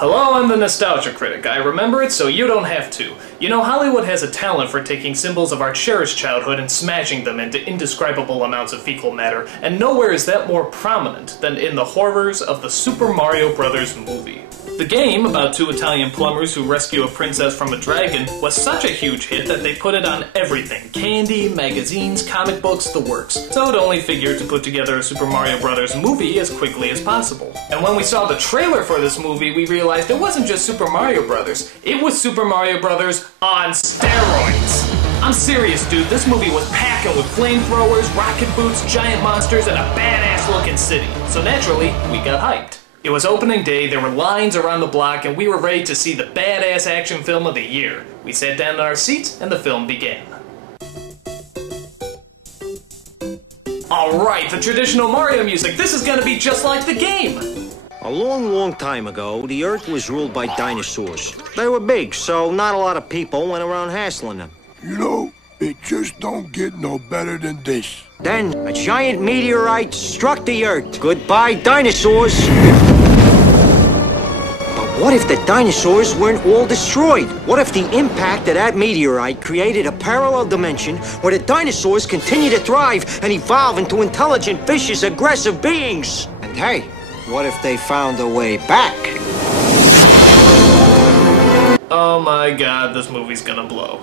Hello, I'm the Nostalgia Critic. I remember it so you don't have to. You know, Hollywood has a talent for taking symbols of our cherished childhood and smashing them into indescribable amounts of fecal matter, and nowhere is that more prominent than in the horrors of the Super Mario Bros. Movie. The game, about two Italian plumbers who rescue a princess from a dragon, was such a huge hit that they put it on everything. Candy, magazines, comic books, the works. So it only figured to put together a Super Mario Bros. Movie as quickly as possible. And when we saw the trailer for this movie, we realized it wasn't just Super Mario Bros. It was Super Mario Bros. On steroids! I'm serious, dude. This movie was packing with flamethrowers, rocket boots, giant monsters, and a badass-looking city. So naturally, we got hyped. It was opening day, there were lines around the block, and we were ready to see the badass action film of the year. We sat down in our seats, and the film began. Alright, the traditional Mario music. This is gonna be just like the game! A long, long time ago, the Earth was ruled by dinosaurs. They were big, so not a lot of people went around hassling them. You know, it just don't get no better than this. Then, a giant meteorite struck the Earth. Goodbye, dinosaurs! But what if the dinosaurs weren't all destroyed? What if the impact of that meteorite created a parallel dimension where the dinosaurs continue to thrive and evolve into intelligent, vicious, aggressive beings? And hey, what if they found a way back? Oh my god, this movie's gonna blow.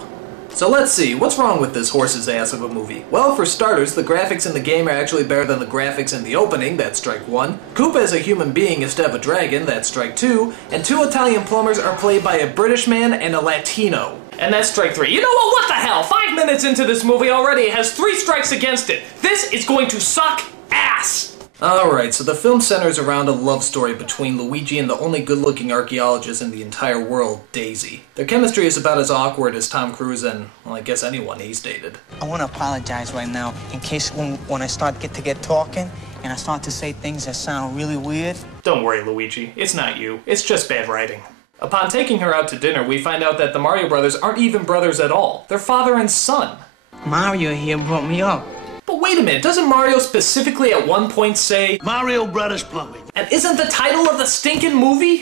So let's see, what's wrong with this horse's ass of a movie? Well, for starters, the graphics in the game are actually better than the graphics in the opening, that's strike one. Koopa as a human being instead of a dragon, that's strike two. And two Italian plumbers are played by a British man and a Latino. And that's strike three. You know what the hell? 5 minutes into this movie already, it has 3 strikes against it. This is going to suck ass! Alright, so the film centers around a love story between Luigi and the only good-looking archaeologist in the entire world, Daisy. Their chemistry is about as awkward as Tom Cruise and, well, I guess anyone he's dated. I want to apologize right now in case when I start to get talking and I start to say things that sound really weird. Don't worry, Luigi. It's not you. It's just bad writing. Upon taking her out to dinner, we find out that the Mario brothers aren't even brothers at all. They're father and son. Mario here brought me up. But wait a minute, doesn't Mario specifically at one point say, Mario Brothers Plumbing? And isn't the title of the stinking movie?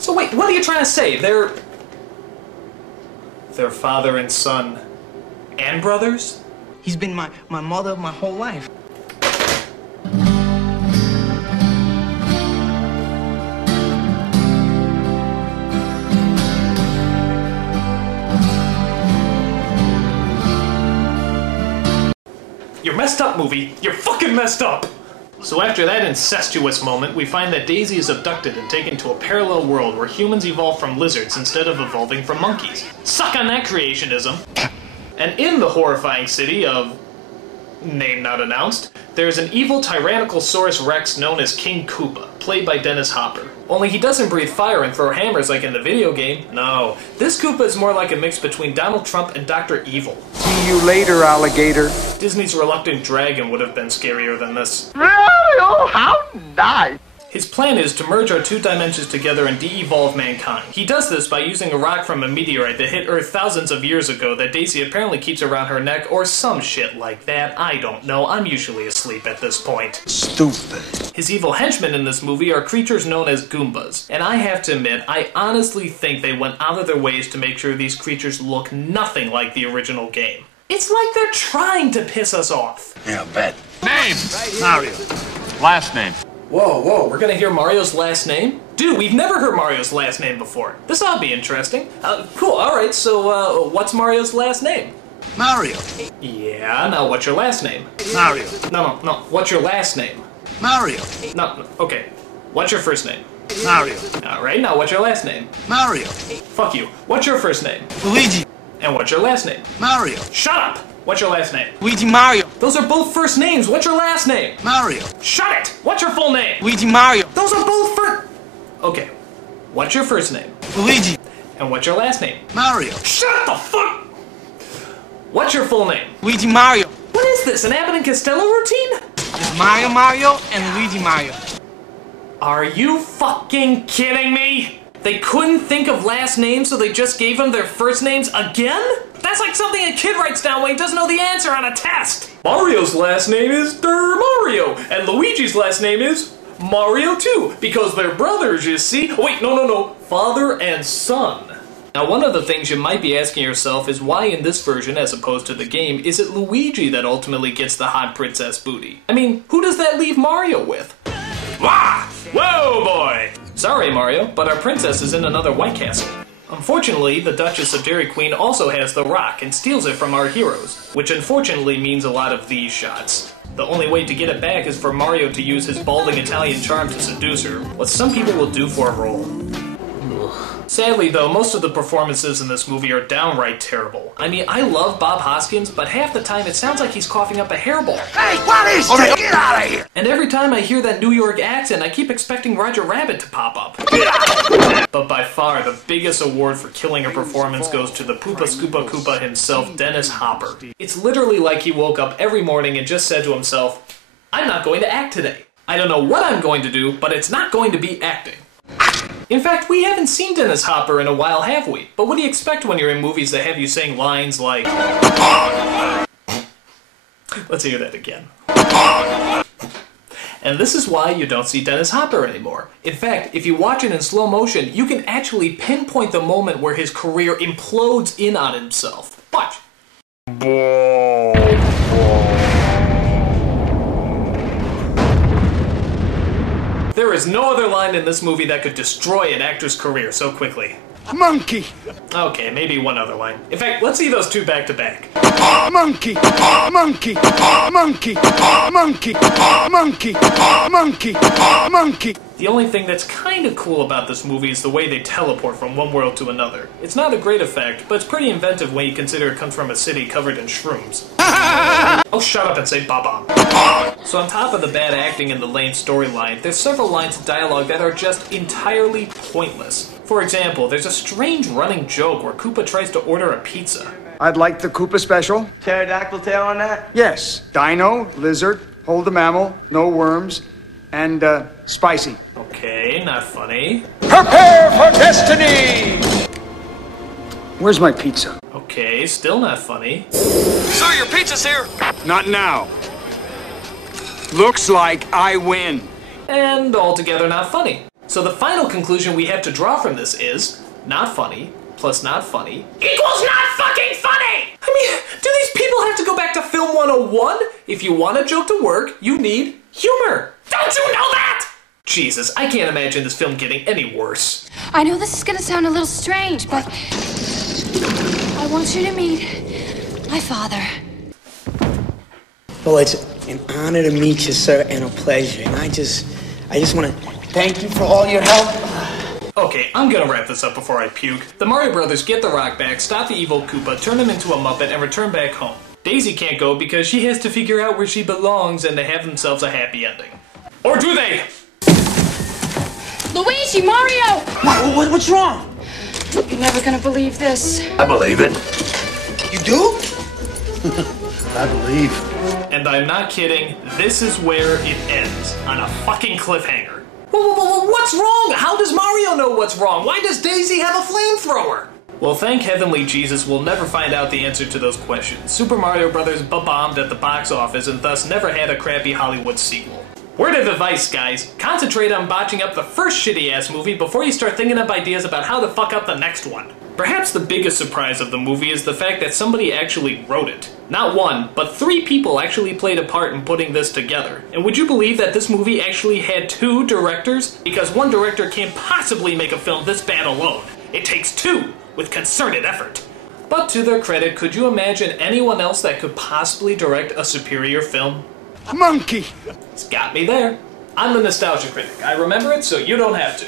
So wait, what are you trying to say? They're father and son and brothers? He's been my mother my whole life. You're messed up, movie. You're fucking messed up! So after that incestuous moment, we find that Daisy is abducted and taken to a parallel world where humans evolve from lizards instead of evolving from monkeys. Suck on that creationism! And in the horrifying city of... name not announced, there's an evil Tyrannosaurus Rex known as King Koopa, played by Dennis Hopper. Only he doesn't breathe fire and throw hammers like in the video game. No, this Koopa is more like a mix between Donald Trump and Dr. Evil. See you later, alligator. Disney's Reluctant Dragon would have been scarier than this. Really? Oh, how nice. His plan is to merge our 2 dimensions together and de-evolve mankind. He does this by using a rock from a meteorite that hit Earth thousands of years ago that Daisy apparently keeps around her neck, or some shit like that. I don't know. I'm usually asleep at this point. Stupid. His evil henchmen in this movie are creatures known as Goombas. And I have to admit, I honestly think they went out of their ways to make sure these creatures look nothing like the original game. It's like they're trying to piss us off. Yeah, bet. Name? Mario. Last name? Whoa, we're gonna hear Mario's last name? Dude, we've never heard Mario's last name before. This ought to be interesting. Cool, alright, so, what's Mario's last name? Mario. Yeah, now what's your last name? Mario. No, what's your last name? Mario. No, okay. What's your first name? Mario. Alright, now what's your last name? Mario. Fuck you. What's your first name? Luigi. And what's your last name? Mario. Shut up! What's your last name? Luigi Mario. Those are both first names. What's your last name? Mario. Shut it! What's your full name? Luigi Mario. Those are both first... Okay. What's your first name? Luigi. And what's your last name? Mario. Shut the fuck... What's your full name? Luigi Mario. What is this, an Abbott and Costello routine? There's Mario and Luigi Mario. Are you fucking kidding me? They couldn't think of last names, so they just gave them their first names again? That's like something a kid writes down when he doesn't know the answer on a test. Mario's last name is Mario, and Luigi's last name is Mario too, because they're brothers, you see. Wait, no. Father and son. Now, one of the things you might be asking yourself is why in this version, as opposed to the game, is it Luigi that ultimately gets the hot princess booty? I mean, who does that leave Mario with? Wah! Whoa, boy! Sorry, Mario, but our princess is in another White Castle. Unfortunately, the Duchess of Dairy Queen also has the rock and steals it from our heroes, which unfortunately means a lot of these shots. The only way to get it back is for Mario to use his balding Italian charm to seduce her, what some people will do for a role. Sadly, though, most of the performances in this movie are downright terrible. I mean, I love Bob Hoskins, but half the time it sounds like he's coughing up a hairball. Hey, what is this? Get out of here! And every time I hear that New York accent, I keep expecting Roger Rabbit to pop up. But by far, the biggest award for killing a performance goes to the Poopa Scoopa Koopa himself, Dennis Hopper. It's literally like he woke up every morning and just said to himself, I'm not going to act today. I don't know what I'm going to do, but it's not going to be acting. In fact, we haven't seen Dennis Hopper in a while, have we? But what do you expect when you're in movies that have you saying lines like... Let's hear that again. And this is why you don't see Dennis Hopper anymore. In fact, if you watch it in slow motion, you can actually pinpoint the moment where his career implodes in on himself. Watch. There is no other line in this movie that could destroy an actor's career so quickly. Monkey! Okay, maybe one other line. In fact, let's see those two back to back. Monkey! Monkey! Monkey! Monkey! Monkey! Monkey! Monkey! The only thing that's kind of cool about this movie is the way they teleport from one world to another. It's not a great effect, but it's pretty inventive when you consider it comes from a city covered in shrooms. Oh, shut up and say Baba. So on top of the bad acting and the lame storyline, there's several lines of dialogue that are just entirely pointless. For example, there's a strange running joke where Koopa tries to order a pizza. I'd like the Koopa special. Pterodactyl tail on that? Yes. Dino, lizard, hold the mammal, no worms, and spicy. Okay, not funny. Prepare for destiny! Where's my pizza? Okay, still not funny. Sir, your pizza's here! Not now. Looks like I win. And altogether not funny. So the final conclusion we have to draw from this is, not funny plus not funny equals not fucking funny! I mean, do these people have to go back to Film 101? If you want a joke to work, you need humor. Don't you know that? Jesus, I can't imagine this film getting any worse. I know this is gonna sound a little strange, but I want you to meet my father. Well, it's an honor to meet you, sir, and a pleasure. And I just want to thank you for all your help. Okay, I'm gonna wrap this up before I puke. The Mario Brothers get the rock back, stop the evil Koopa, turn him into a Muppet, and return back home. Daisy can't go because she has to figure out where she belongs and they have themselves a happy ending. Or do they? Luigi, Mario! What's wrong? You're never gonna believe this. I believe it. You do? I believe. And I'm not kidding, this is where it ends, on a fucking cliffhanger. Whoa, what's wrong? How does Mario know what's wrong? Why does Daisy have a flamethrower? Well, thank Heavenly Jesus, we'll never find out the answer to those questions. Super Mario Bros. Bombed at the box office and thus never had a crappy Hollywood sequel. Word of advice, guys, concentrate on botching up the first shitty-ass movie before you start thinking up ideas about how to fuck up the next one. Perhaps the biggest surprise of the movie is the fact that somebody actually wrote it. Not one, but 3 people actually played a part in putting this together. And would you believe that this movie actually had 2 directors? Because one director can't possibly make a film this bad alone. It takes 2, with concerted effort. But to their credit, could you imagine anyone else that could possibly direct a superior film? Monkey! It's got me there. I'm the Nostalgia Critic. I remember it so you don't have to.